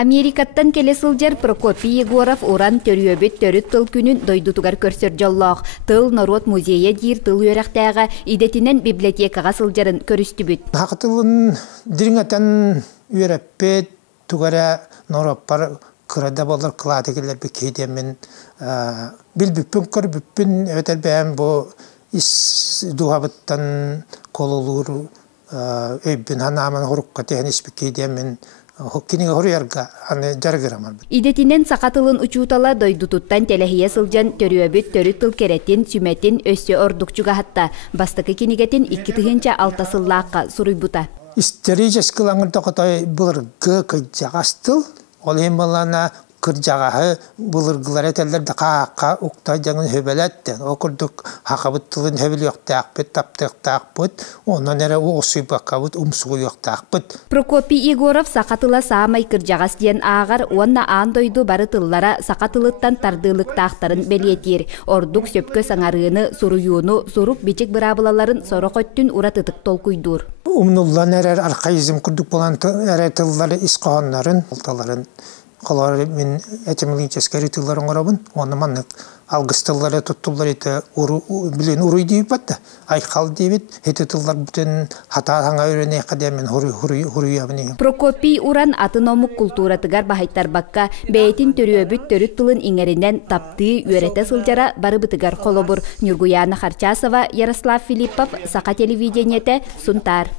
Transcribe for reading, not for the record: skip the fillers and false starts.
Америкаттан келе сылжар Прокопий Егоров уран төрүөбүт төрүт тыл күнүн дойдутугар көрсөр жоллоох. Тыл народ музейе дир тыл үйрәктәгә идетинен библиотекага сылжарын көрүстүбүт. Хакытылын дириңатан үйрәппет тугара нароппар кырада болар кладыгылар бекедемен билбүппүн көрбүппүн өтелбәм бу ис дуабыттан кололур өйбүн ханаман хорукка технис бекедемен Идетинен сакатылын учутала дойдутуттан телехие сылжан төрүөбүт төрүт тыл керетин сүметин өссө ордукчуга хатта бастыкы кинигетин 2 алтасыллаакка суруйбута. Исторический аңырда катай булыргы кыжагастыл, ол эмалана кыржагахы булыргылар этелерде каакка укта жаңын хөбелеттен окурдук хакабыттылын хөбел yoktaqpıt таптыктaqpıt онан эре осуйбакабыт умсугуйоктaqpıt. Прокопий Егоров сакатыла саамай кыржагас диен аагар уанна аандойду бары тыллара сакатылыттан тардылыктаактарын белиетир. Ордук сөпкө саңарыыны суруюуну сурук бичик бырабылаларын сорокөттүн уратытык толкуйдур. Умнуллан эрер архаизм курдук болан эре тыллары исқааннарын алталарын Колар мен этимологический ритуларын қарабын, оны маннык алгыстылары туттулар ете билен уруй дейіп батты. Айқал дейбет, ететілер бүтін хата хаңа өріне қадемен хуруй абыны. Прокопий уран атыномук культуратыгар бахайттар бакка бәйтін төрүөбүт төрүт тылын иңеринен тапты үйрәте сылжара барыбытыгар қолобур. Нюргуяна Харчасова, Ярослав Филиппов, Сақа телевидениете, Сунтар.